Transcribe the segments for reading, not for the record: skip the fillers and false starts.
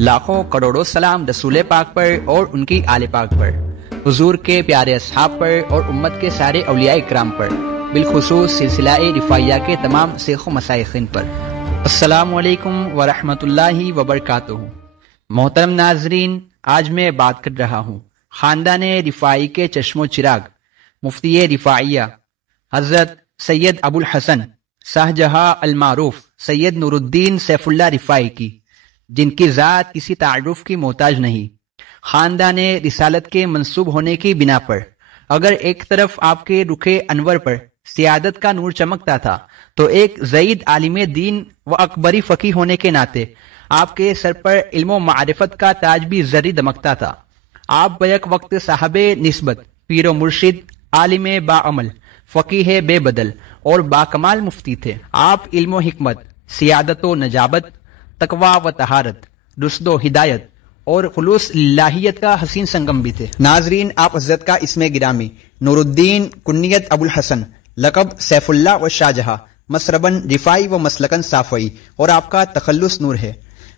لاکھوں کروڑوں سلام رسول پاک پر اور ان کی آل پاک پر، حضور کے پیارے اصحاب پر اور امت کے سارے اولیاء اکرام پر، بالخصوص سلسلہ رفاعیہ کے تمام شیخ و مشائخین پر۔ السلام علیکم ورحمۃ اللہ وبرکاتہ۔ محترم ناظرین، آج میں بات کر رہا ہوں خاندان رفاعی کے چشم و چراغ مفتی رفاعیہ حضرت سید ابو الحسن شاہ جہاں المعروف سید نور الدین سیف اللہ رفاعی کی، جن کی ذات کسی تعارف کی محتاج نہیں۔ خاندان رسالت کے منسوب ہونے کی بنا پر اگر ایک طرف آپ کے رخ انور پر سیادت کا نور چمکتا تھا، تو ایک زعید عالم دین و اکبری فقیہ ہونے کے ناطے آپ کے سر پر علم و معرفت کا تاج بھی زری دمکتا تھا۔ آپ بیک وقت صاحب نسبت، پیر و مرشد، عالم با عمل، فقیہ بے بدل اور باکمال مفتی تھے۔ آپ علم و حکمت، سیادت و نجابت، تقوی و طہارت، رشد و ہدایت اور خلوص الہیت کا حسین سنگم بھی تھے۔ ناظرین، آپ حضرت کا اسم گرامی نور الدین، کنیت ابو الحسن، لقب سیف اللہ و شاہ جہاں، مسربن رفاعی و مسلکن صافئی، اور آپ کا تخلص نور ہے۔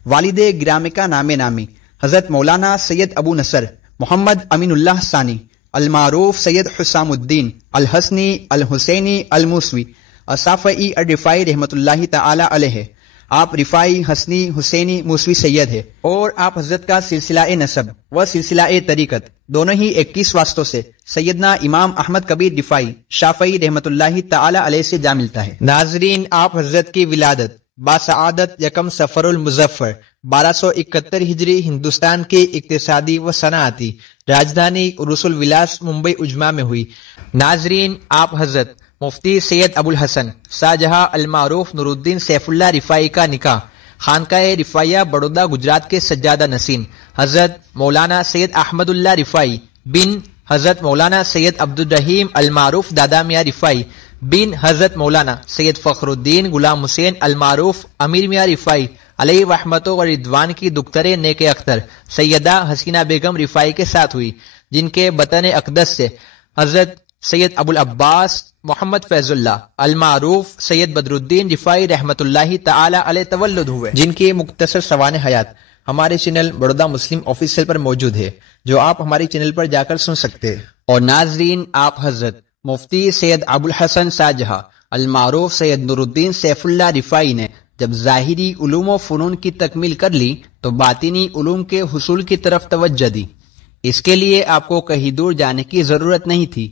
والد گرامی کا نام نامی حضرت مولانا سید ابو نصر محمد امین اللہ ثانی المعروف سید حسام الدین الحسنی الحسینی الموسوی الصافئی الرفاعی رحمۃ اللہ تعالی علیہ۔ آپ رفاعی، حسنی، حسینی، موسوی سید ہے، اور آپ حضرت کا سلسلہ نسب و سلسلہ طریقت دونوں ہی 21 واسطوں سے سیدنا امام احمد کبیر رفاعی شافعی رحمۃ اللہ تعالی علیہ سے جا ملتا ہے۔ ناظرین، آپ حضرت کی ولادت باسعادت یکم صفر المظفر 1271 ہجری ہندوستان کی اقتصادی و صنعتی راجدھانی عروس الولاس ممبئی اجماع میں ہوئی۔ ناظرین، آپ حضرت مفتی سید ابو الحسن شاہ جہاں المعروف نور الدین سیف اللہ رفاعی کا نکاح خانقاہ رفاعیہ بڑودہ گجرات کے سجادہ نشین حضرت مولانا سید احمد اللہ رفاعی بن حضرت مولانا سید عبد الرحیم المعروف دادا میاں رفاعی بن حضرت مولانا سید فخر الدین غلام حسین المعروف امیر میاں رفاعی علیہ رحمت و رضوان کی دختر نیک اختر سیدہ حسینہ بیگم رفاعی کے ساتھ ہوئی، جن کے بطن اقدس سے حضرت سید ابو العباس محمد فیض اللہ المعروف سید بدر الدین رفاعی رحمۃ اللہ تعالی علیہ تولد ہوئے، جن کی مختصر سوانح حیات ہمارے چینل بڑودہ مسلم آفیشیل پر موجود ہے، جو آپ ہماری چینل پر جا کر سن سکتے ہیں۔ اور ناظرین، آپ حضرت مفتی سید ابو الحسن شاہ جہاں المعروف سید نور الدین سیف اللہ رفاعی نے جب ظاہری علوم و فنون کی تکمیل کر لی تو باطنی علوم کے حصول کی طرف توجہ دی۔ اس کے لیے آپ کو کہیں دور جانے کی ضرورت نہیں تھی۔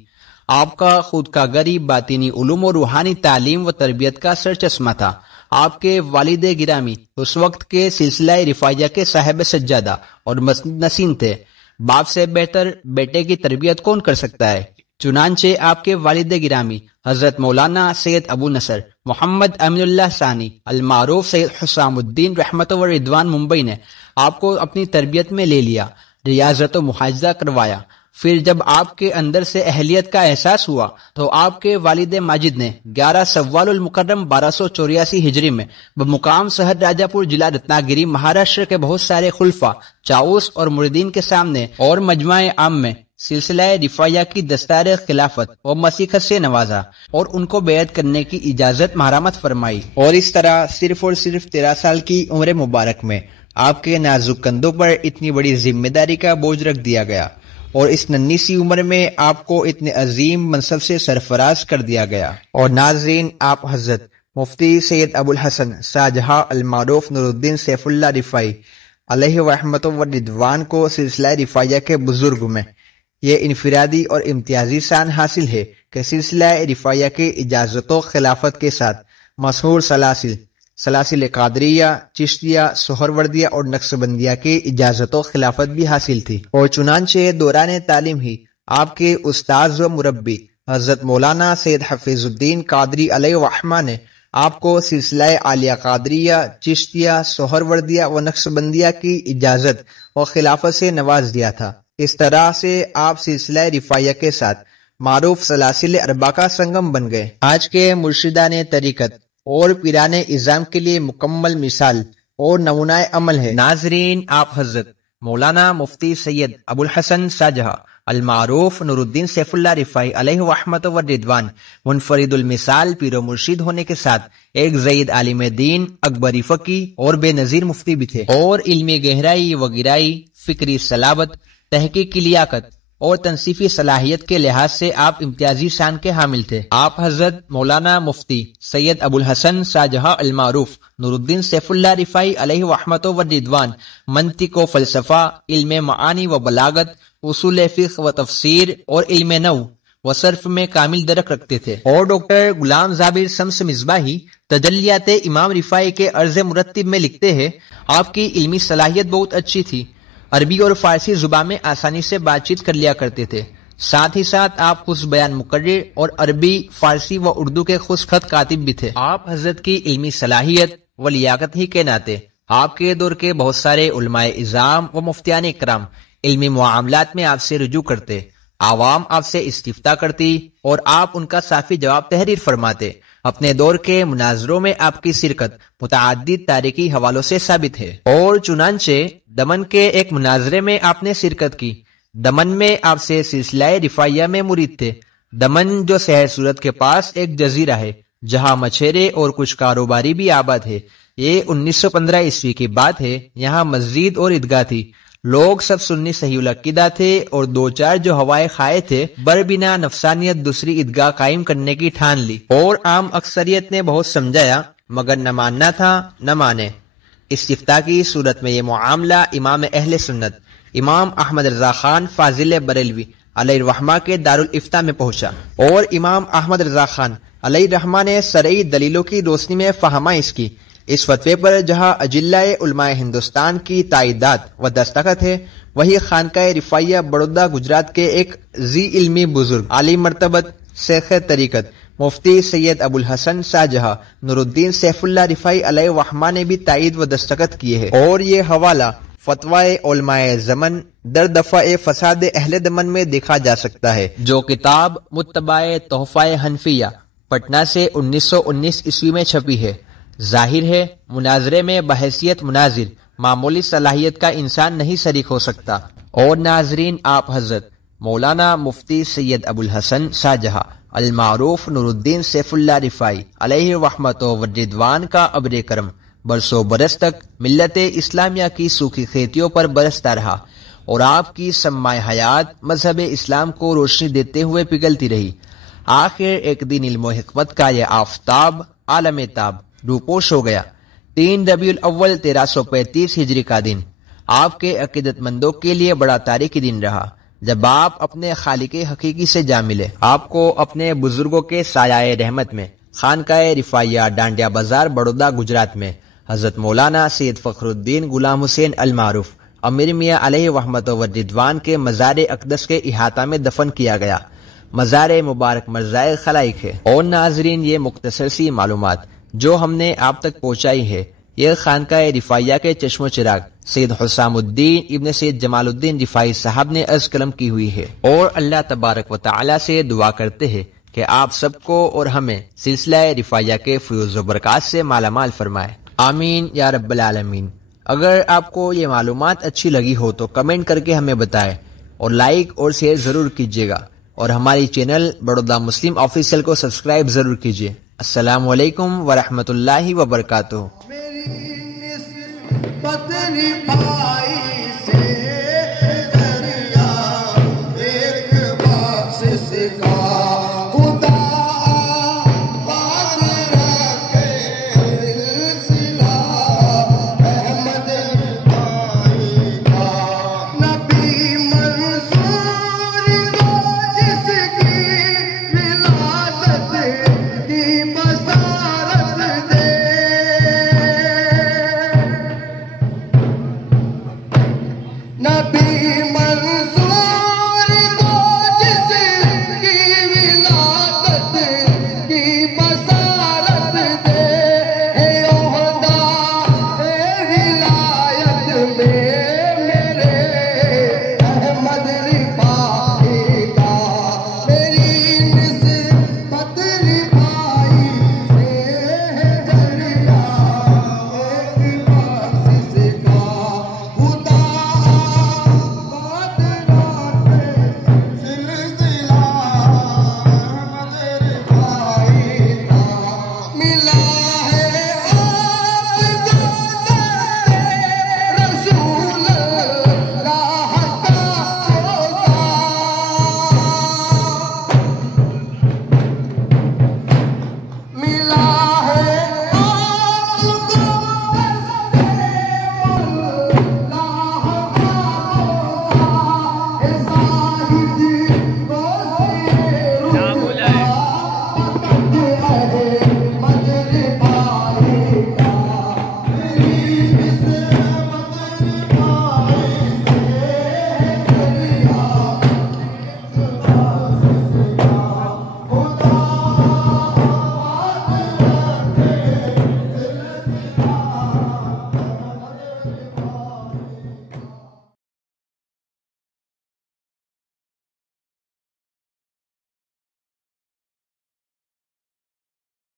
آپ کا خود کا غریب باطنی علوم و روحانی تعلیم و تربیت کا سرچشمہ تھا۔ آپ کے والد گرامی اس وقت کے سلسلہ رفاعیہ کے صاحب سجادہ اور مسند نشین تھے۔ باپ سے بہتر بیٹے کی تربیت کون کر سکتا ہے؟ چنانچہ آپ کے والد گرامی حضرت مولانا سید ابو نصر محمد امین اللہ ثانی المعروف سید حسام الدین رحمت و رضوان ممبئی نے آپ کو اپنی تربیت میں لے لیا، ریاضت و محاذہ کروایا۔ پھر جب آپ کے اندر سے اہلیت کا احساس ہوا تو آپ کے والد ماجد نے 11 سوال المکرم 1284 ہجری میں بمقام شہر راجہ پور ضلع رتناگری مہاراشٹر کے بہت سارے خلفاء، چاؤس اور مریدین کے سامنے اور مجمع عام میں سلسلہ رفاعیہ کی دستار خلافت و مسیحت سے نوازا اور ان کو بیعت کرنے کی اجازت مرحمت فرمائی، اور اس طرح صرف اور صرف 13 سال کی عمر مبارک میں آپ کے نازک کندھوں پر اتنی بڑی ذمہ داری کا بوجھ رکھ دیا گیا، اور اس ننھی سی عمر میں آپ کو اتنے عظیم منصب سے سرفراز کر دیا گیا۔ اور ناظرین، آپ حضرت مفتی سید ابو الحسن شاہ جہاں المعروف نور الدین سیف اللہ رفاعی علیہ رحمت و رضوان کو سلسلہ رفاعیہ کے بزرگ میں یہ انفرادی اور امتیازی شان حاصل ہے کہ سلسلہ رفاعیہ کی اجازت و خلافت کے ساتھ مشہور سلاسل قادریہ، چشتیہ، سہروردیہ اور نقشبندیہ کی اجازت و خلافت بھی حاصل تھی، اور چنانچہ دوران تعلیم ہی آپ کے استاذ و مربی حضرت مولانا سید حفیظ الدین قادری علیہ الرحمہ نے آپ کو سلسلہ عالیہ قادریہ، چشتیہ، سہروردیہ و نقشبندیہ کی اجازت و خلافت سے نواز دیا تھا۔ اس طرح سے آپ سلسلہ رفاعیہ کے ساتھ معروف سلاسل اربع کا سنگم بن گئے۔ آج کے مرشدان طریقت اور پیران اعظام کے لیے مکمل مثال اور نمونہ عمل ہے۔ ناظرین، آپ حضرت مولانا مفتی سید ابو الحسن شاہ جہاں المعروف نور الدین سیف اللہ رفاعی علیہ رحمت و رضوان منفرد المثال پیر و مرشد ہونے کے ساتھ ایک زید عالم دین، اکبری فقی اور بے نظیر مفتی بھی تھے، اور علمی گہرائی و گہرائی، فکری صلابت، تحقیقی لیاقت اور تنصیفی صلاحیت کے لحاظ سے آپ امتیازی شان کے حامل تھے۔ آپ حضرت مولانا مفتی سید ابو الحسن شاہ جہاں المعروف نور الدین سیف اللہ رفاعی علیہ رحمت و رضوان منطق و فلسفہ، علم معانی و بلاغت، اصول فقہ و تفسیر اور علم نحو و صرف میں کامل درک رکھتے تھے، اور ڈاکٹر غلام زابر شمس مصباحی تجلیات امام رفاعی کے عرض مرتب میں لکھتے ہیں، آپ کی علمی صلاحیت بہت اچھی تھی، عربی اور فارسی زبان میں آسانی سے بات چیت کر لیا کرتے تھے، ساتھ ہی ساتھ آپ خوش بیان مقرر اور عربی، فارسی و اردو کے خوش خط کاتب بھی تھے۔ آپ حضرت کی علمی صلاحیت و لیاقت ہی کے ناطے آپ کے دور کے بہت سارے علماء اعظام و مفتیان اکرام علمی معاملات میں آپ سے رجوع کرتے، عوام آپ سے استفتاء کرتی اور آپ ان کا صافی جواب تحریر فرماتے۔ اپنے دور کے مناظروں میں آپ کی شرکت متعدد تاریخی حوالوں سے ثابت ہے، اور چنانچہ دمن کے ایک مناظرے میں آپ نے شرکت کی۔ دمن میں آپ سے سلسلہ رفاعیہ میں مرید تھے۔ دمن جو شہر سورت کے پاس ایک جزیرہ ہے جہاں مچھیرے اور کچھ کاروباری بھی آباد ہے، یہ 1915 عیسوی کی بات ہے۔ یہاں مسجد اور عیدگاہ تھی، لوگ سب سنی صحیح العقیدہ تھے، اور دو چار جو ہوائے خائے تھے بربنا نفسانیت دوسری عیدگاہ قائم کرنے کی ٹھان لی، اور عام اکثریت نے بہت سمجھایا مگر نہ ماننا تھا نہ مانے۔ استفتاء کی صورت میں یہ معاملہ امام اہل سنت امام احمد رضا خان فاضل بریلوی علیہ الرحمہ کے دارالافتاء میں پہنچا، اور امام احمد رضا خان علیہ الرحمہ نے شرعی دلیلوں کی روشنی میں فہمائش کی۔ اس فتوے پر جہاں اجلاء علماء ہندوستان کی تائیدات و دستخط ہے، وہی خانقاہ رفاعیہ بڑودہ گجرات کے ایک ذی علمی بزرگ عالی مرتبت شیخ طریقت مفتی سید ابو الحسن شاہ جہاں نور الدین سیف اللہ رفاعی علیہ الرحمہ نے بھی تائید و دستخط کیے ہیں، اور یہ حوالہ فتوائے علماء زمن در دفاع فساد اہل دمن میں دیکھا جا سکتا ہے، جو کتاب متبع تحفہ حنفیہ پٹنہ سے 1919 عیسوی میں چھپی ہے۔ ظاہر ہے مناظرے میں بحیثیت مناظر معمولی صلاحیت کا انسان نہیں شریک ہو سکتا، اور ناظرین آپ حضرت مولانا مفتی سید ابو الحسن شاہ جہاں المعروف نور الدین سیف اللہ رفاعی علیہ رحمت و رضوان کا ابر کرم برسوں برس تک ملت اسلامیہ کی سوکھی کھیتیوں پر برستا رہا، اور آپ کی سماع حیات مذہب اسلام کو روشنی دیتے ہوئے پگھلتی رہی۔ آخر ایک دن علم و حکمت کا یہ آفتاب عالم تاب روپوش ہو گیا۔ 3 ربیع الاول 1335 ہجری کا دن آپ کے عقیدت مندوں کے لیے بڑا تاریخی دن رہا، جب آپ اپنے خالق حقیقی سے جا ملے۔ آپ کو اپنے بزرگوں کے سایہ رحمت میں خانقاہ رفاعیہ ڈانڈیا بازار بڑودہ گجرات میں حضرت مولانا سید فخر الدین غلام حسین المعروف امیر میاں علیہ رحمت و رضوان کے مزار اقدس کے احاطہ میں دفن کیا گیا۔ مزار مبارک مرزائے خلائق ہے۔ اور ناظرین، یہ مختصر سی معلومات جو ہم نے آپ تک پہنچائی ہے، یہ خانقاہ رفاعیہ کے چشم و چراغ سید حسام الدین ابن سید جمال الدین رفاعی صاحب نے عرض قلم کی ہوئی ہے، اور اللہ تبارک و تعالی سے دعا کرتے ہیں کہ آپ سب کو اور ہمیں سلسلہ رفاعیہ کے فیوز و برکات سے مالا مال فرمائے، آمین یا رب العالمین۔ اگر آپ کو یہ معلومات اچھی لگی ہو تو کمنٹ کر کے ہمیں بتائیں، اور لائک اور شیئر ضرور کیجیے گا، اور ہماری چینل بڑودہ مسلم آفیشیل کو سبسکرائب ضرور کیجیے۔ السلام علیکم ورحمۃ اللہ وبرکاتہ۔ نبی من